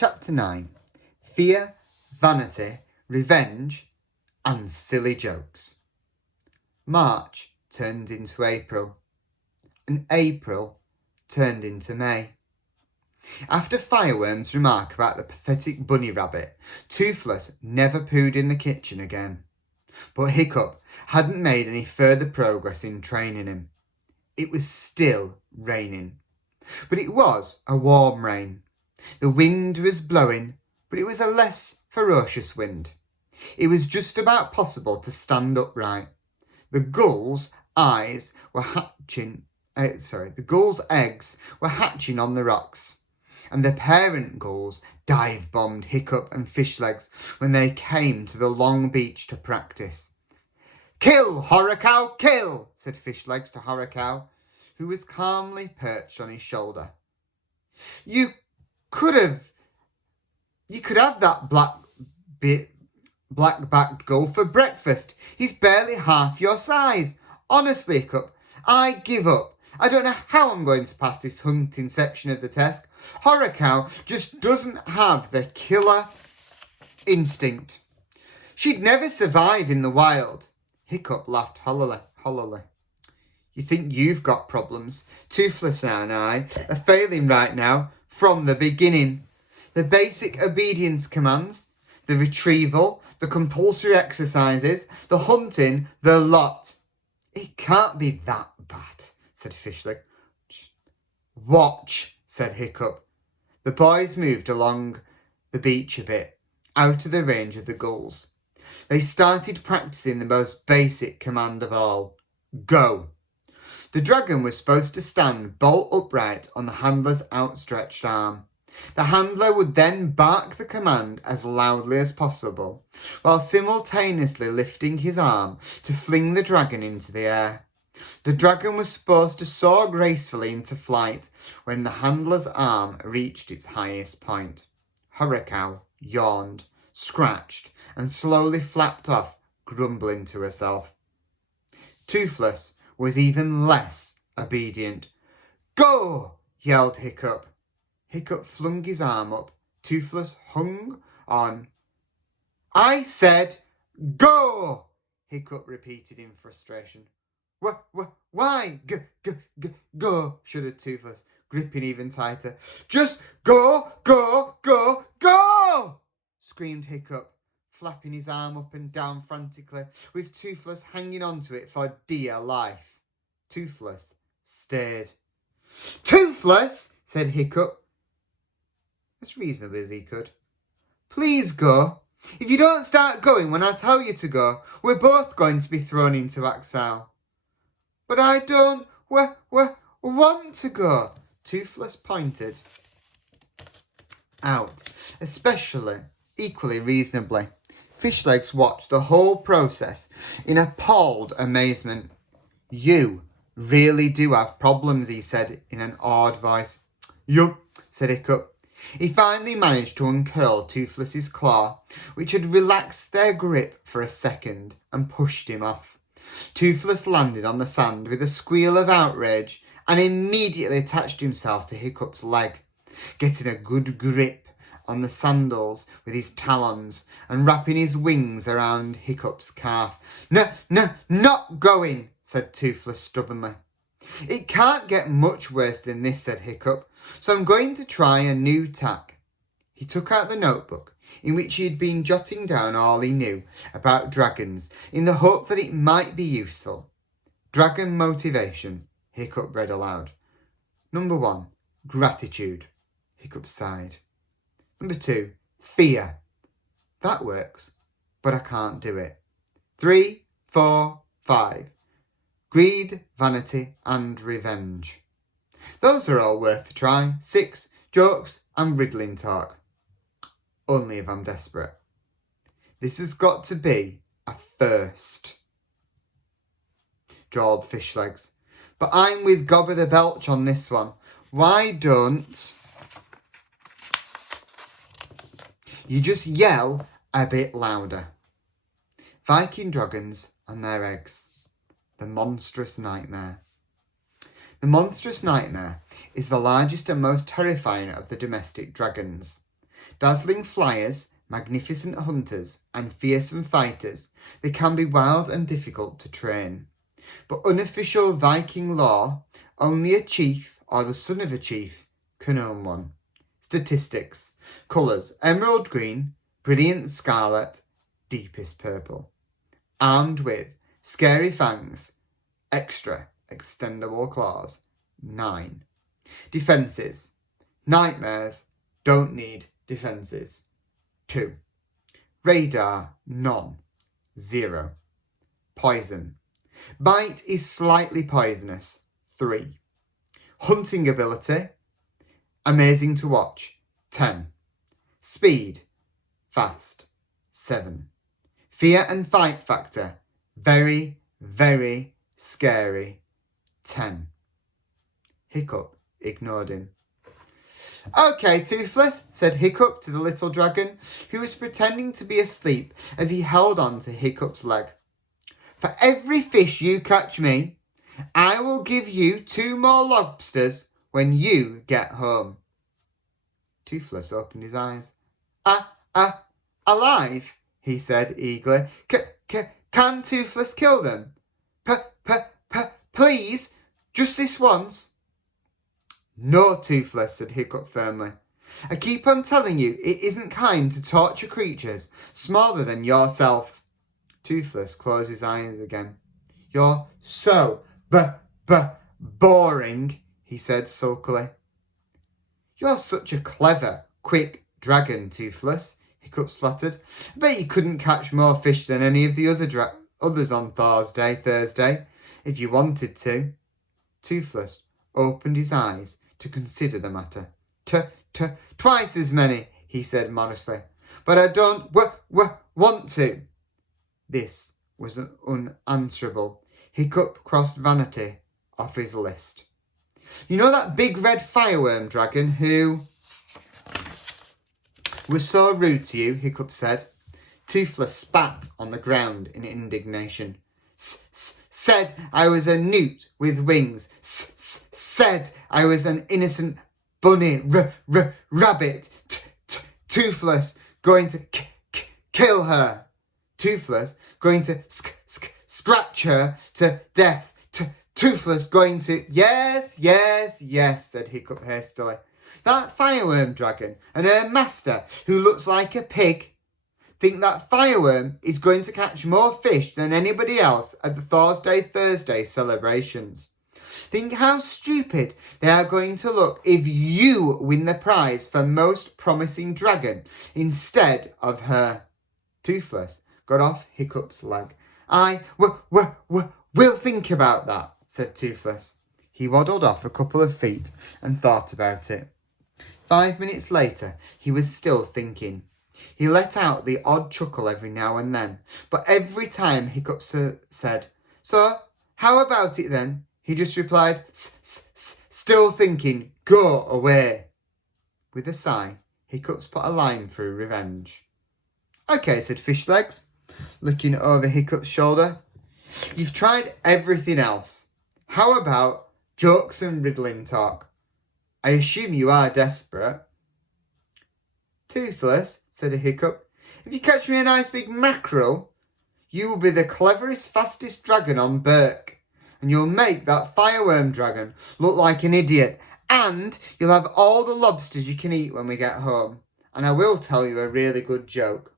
Chapter 9. Fear, Vanity, Revenge and Silly Jokes. March turned into April, and April turned into May. After Fireworm's remark about the pathetic bunny rabbit, Toothless never pooed in the kitchen again. But Hiccup hadn't made any further progress in training him. It was still raining, but it was a warm rain. The wind was blowing, but it was a less ferocious wind. It was just about possible to stand upright. The gulls' eggs were hatching on the rocks, and the parent gulls dive-bombed Hiccup and Fishlegs when they came to the long beach to practice. "Kill, Horror Cow, kill!" said Fishlegs to Horror Cow, who was calmly perched on his shoulder. You could have that black-backed gull for breakfast. He's barely half your size. Honestly, Hiccup, I give up. I don't know how I'm going to pass this hunting section of the test. Horror Cow just doesn't have the killer instinct. She'd never survive in the wild. Hiccup laughed hollowly. You think you've got problems? Toothless and I are failing right now from the beginning. The basic obedience commands, the retrieval, the compulsory exercises, the hunting, the lot. It can't be that bad, said Fishleg. Watch, said Hiccup. The boys moved along the beach a bit, out of the range of the gulls. They started practicing the most basic command of all. Go. The dragon was supposed to stand bolt upright on the handler's outstretched arm. The handler would then bark the command as loudly as possible, while simultaneously lifting his arm to fling the dragon into the air. The dragon was supposed to soar gracefully into flight when the handler's arm reached its highest point. Horror Cow yawned, scratched, and slowly flapped off, grumbling to herself. Toothless was even less obedient. Go! Yelled Hiccup. Hiccup flung his arm up. Toothless hung on. I said, go! Hiccup repeated in frustration. Why? Go, shuddered Toothless, gripping even tighter. Just go, screamed Hiccup, flapping his arm up and down frantically, with Toothless hanging onto it for dear life. Toothless stared. Toothless, said Hiccup, as reasonably as he could. Please go. If you don't start going when I tell you to go, we're both going to be thrown into exile. But I don't want to go. Toothless pointed out, equally reasonably. Fishlegs watched the whole process in appalled amazement. You really do have problems, he said in an awed voice. Yup, said Hiccup. He finally managed to uncurl Toothless's claw, which had relaxed their grip for a second, and pushed him off. Toothless landed on the sand with a squeal of outrage and immediately attached himself to Hiccup's leg, getting a good grip on the sandals with his talons and wrapping his wings around Hiccup's calf. No, not going, said Toothless stubbornly. It can't get much worse than this, said Hiccup, so I'm going to try a new tack. He took out the notebook in which he had been jotting down all he knew about dragons in the hope that it might be useful. Dragon motivation, Hiccup read aloud. Number 1, gratitude. Hiccup sighed. Number 2, fear. That works, but I can't do it. 3, 4, 5. Greed, vanity, and revenge. Those are all worth a try. 6, jokes and riddling talk. Only if I'm desperate. This has got to be a first, drawled Fishlegs. But I'm with Gobber the Belch on this one. Why don't you just yell a bit louder? Viking dragons and their eggs. The monstrous nightmare. The monstrous nightmare is the largest and most terrifying of the domestic dragons. Dazzling flyers, magnificent hunters, and fearsome fighters, they can be wild and difficult to train. But unofficial Viking law, only a chief or the son of a chief can own one. Statistics. Colours: emerald green, brilliant scarlet, deepest purple. Armed with scary fangs, extra extendable claws, 9. Defences: nightmares, don't need defences, 2. Radar, none, 0. Poison: bite is slightly poisonous, 3. Hunting ability, amazing to watch, 10. Speed, fast, 7. Fear and fight factor, very, very scary, 10. Hiccup ignored him. Okay, Toothless, said Hiccup to the little dragon, who was pretending to be asleep as he held on to Hiccup's leg. For every fish you catch me, I will give you 2 more lobsters when you get home. Toothless opened his eyes. Alive? He said eagerly. Can Toothless kill them? Please, just this once. No, Toothless, said Hiccup firmly. I keep on telling you it isn't kind to torture creatures smaller than yourself. Toothless closed his eyes again. You're so boring, he said sulkily. You're such a clever, quick dragon, Toothless, Hiccup flattered. I bet you couldn't catch more fish than any of the others on Thursday, if you wanted to. Toothless opened his eyes to consider the matter. Twice as many, he said modestly, but I don't want to. This was unanswerable. Hiccup crossed vanity off his list. You know that big red fireworm dragon who was so rude to you, Hiccup said. Toothless spat on the ground in indignation. Said I was a newt with wings. Said I was an innocent bunny rabbit. Toothless going to kill her. Toothless going to scratch her to death. Toothless going to... Yes, said Hiccup hastily. That fireworm dragon and her master, who looks like a pig, think that fireworm is going to catch more fish than anybody else at the Thursday celebrations. Think how stupid they are going to look if you win the prize for most promising dragon instead of her. Toothless got off Hiccup's leg. I will think about that, said Toothless. He waddled off a couple of feet and thought about it. 5 minutes later, he was still thinking. He let out the odd chuckle every now and then, but every time Hiccup said, So, how about it then? He just replied, Still thinking, go away. With a sigh, Hiccups put a line through revenge. Okay, said Fishlegs, looking over Hiccup's shoulder. You've tried everything else. How about jokes and riddling talk? I assume you are desperate. Toothless, said a Hiccup, if you catch me a nice big mackerel, you will be the cleverest, fastest dragon on Berk, and you'll make that fireworm dragon look like an idiot, and you'll have all the lobsters you can eat when we get home, and I will tell you a really good joke.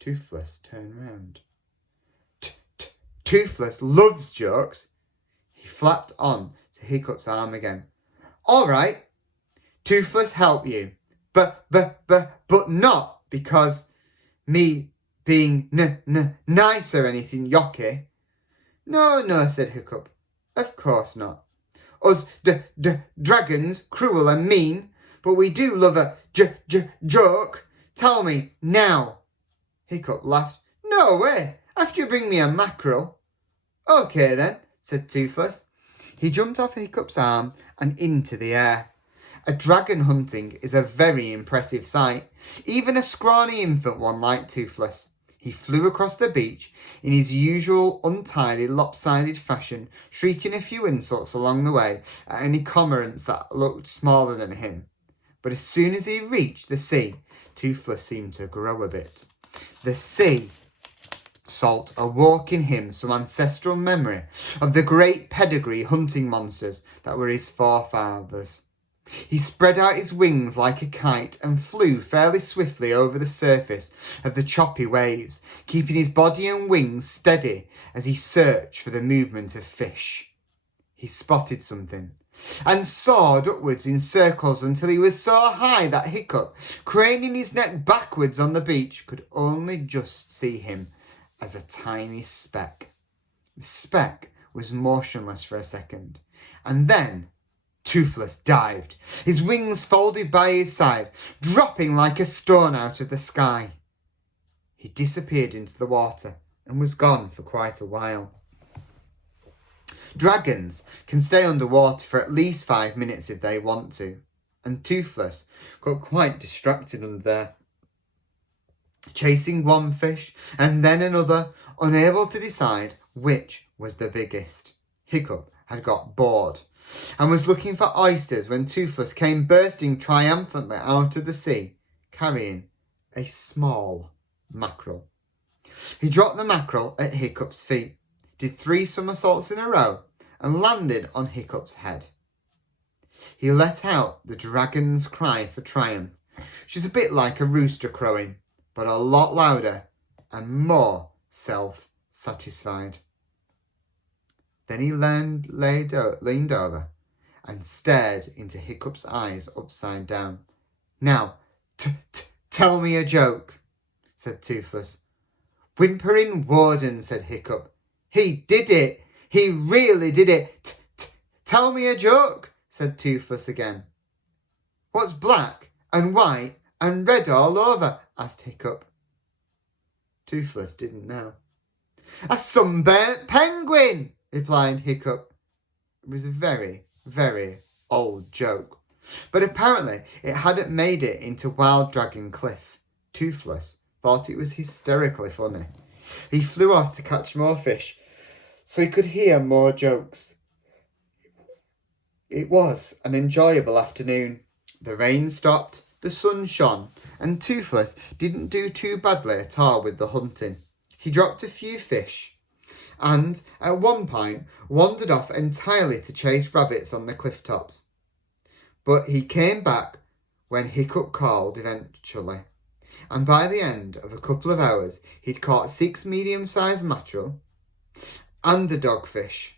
Toothless turned round. Toothless loves jokes. He flapped on to Hiccup's arm again. All right, Toothless help you, but not because me being nice or anything, Yocky. No, said Hiccup. Of course not. Us dragons, cruel and mean, but we do love a joke. Tell me now. Hiccup laughed. No way, after you bring me a mackerel. Okay then, said Toothless. He jumped off Hiccup's arm and into the air. A dragon hunting is a very impressive sight, even a scrawny infant one like Toothless. He flew across the beach in his usual untidy, lopsided fashion, shrieking a few insults along the way at any cormorants that looked smaller than him. But as soon as he reached the sea, Toothless seemed to grow a bit. The sea salt awoke in him some ancestral memory of the great pedigree hunting monsters that were his forefathers. He spread out his wings like a kite and flew fairly swiftly over the surface of the choppy waves, keeping his body and wings steady as he searched for the movement of fish. He spotted something and soared upwards in circles until he was so high that Hiccup, craning his neck backwards on the beach, could only just see him as a tiny speck. The speck was motionless for a second, and then Toothless dived, his wings folded by his side, dropping like a stone out of the sky. He disappeared into the water and was gone for quite a while. Dragons can stay underwater for at least 5 minutes if they want to, and Toothless got quite distracted under there, chasing one fish and then another, unable to decide which was the biggest. Hiccup had got bored and was looking for oysters when Toothless came bursting triumphantly out of the sea, carrying a small mackerel. He dropped the mackerel at Hiccup's feet, did 3 somersaults in a row, and landed on Hiccup's head. He let out the dragon's cry for triumph, which is a bit like a rooster crowing, but a lot louder and more self-satisfied. Then he leaned over and stared into Hiccup's eyes upside down. "Now, tell me a joke," said Toothless. "Whimpering Warden," said Hiccup. "He did it! He really did it! Tell me a joke," said Toothless again. "What's black and white and red all over?" asked Hiccup. Toothless didn't know. "A sunburnt penguin," replied Hiccup. It was a very, very old joke, but apparently it hadn't made it into Wild Dragon Cliff. Toothless thought it was hysterically funny. He flew off to catch more fish so he could hear more jokes. It was an enjoyable afternoon. The rain stopped, the sun shone, and Toothless didn't do too badly at all with the hunting. He dropped a few fish and at one point wandered off entirely to chase rabbits on the cliff tops. But he came back when Hiccup called eventually, and by the end of a couple of hours he'd caught 6 medium-sized mackerel and a dogfish.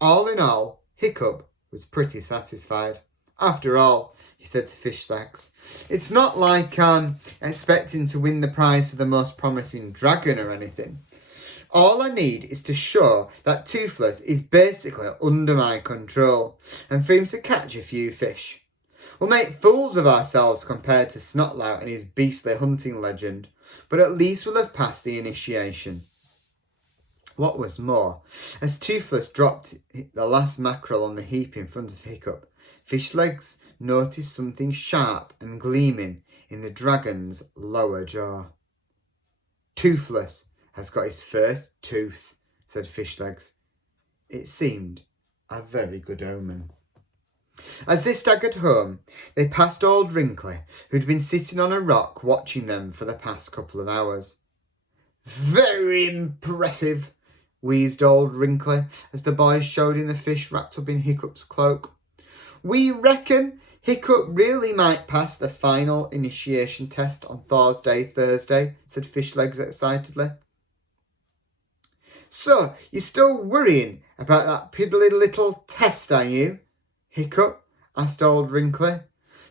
All in all, Hiccup was pretty satisfied. "After all," he said to Fishlegs, "it's not like I'm expecting to win the prize for the most promising dragon or anything. All I need is to show that Toothless is basically under my control, and for him to catch a few fish. We'll make fools of ourselves compared to Snotlout and his beastly hunting legend, but at least we'll have passed the initiation." What was more, as Toothless dropped the last mackerel on the heap in front of Hiccup, Fishlegs noticed something sharp and gleaming in the dragon's lower jaw. "Toothless has got his first tooth," said Fishlegs. It seemed a very good omen. As they staggered home, they passed old Wrinkly, who'd been sitting on a rock watching them for the past couple of hours. "Very impressive," wheezed old Wrinkly as the boys showed him the fish wrapped up in Hiccup's cloak. "We reckon Hiccup really might pass the final initiation test on Thursday, said Fishlegs excitedly. "So, you're still worrying about that piddly little test, are you, Hiccup?" asked old Wrinkly.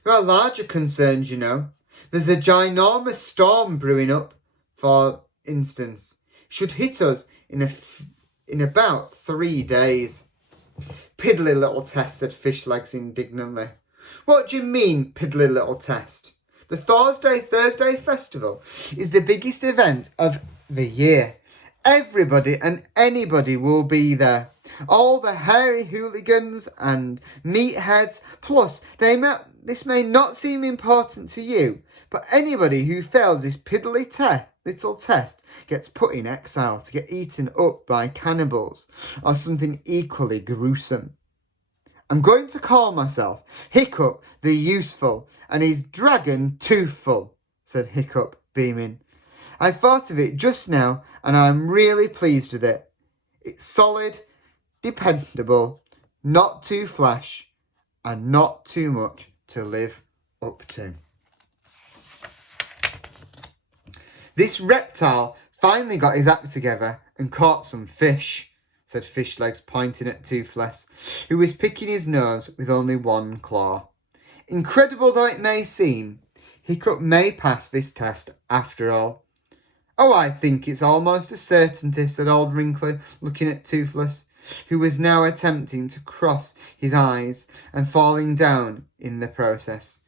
"There are larger concerns, you know. There's a ginormous storm brewing up, for instance. Should hit us in about 3 days. "Piddly little test," said Fishlegs indignantly. "What do you mean, piddly little test? The Thursday Festival is the biggest event of the year. Everybody and anybody will be there. All the hairy hooligans and meatheads. Plus, this may not seem important to you, but anybody who fails this piddly little test gets put in exile to get eaten up by cannibals or something equally gruesome. I'm going to call myself Hiccup the Useful and his dragon Toothful, said Hiccup, beaming. I thought of it just now and I'm really pleased with it. It's solid, dependable, not too flash, and not too much to live up to. This reptile finally got his act together and caught some fish, said Fishlegs, pointing at Toothless, who was picking his nose with only one claw. Incredible though it may seem, Hiccup may pass this test after all. Oh, I think it's almost a certainty, said Old Wrinkly, looking at Toothless, who was now attempting to cross his eyes and falling down in the process.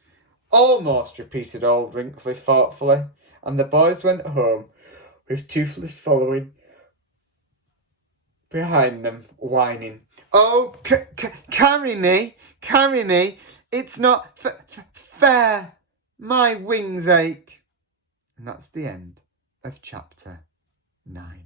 Almost, repeated Old Wrinkly thoughtfully, and the boys went home, with Toothless following behind them, whining. Oh, carry me, it's not fair, my wings ache. And that's the end of chapter 9.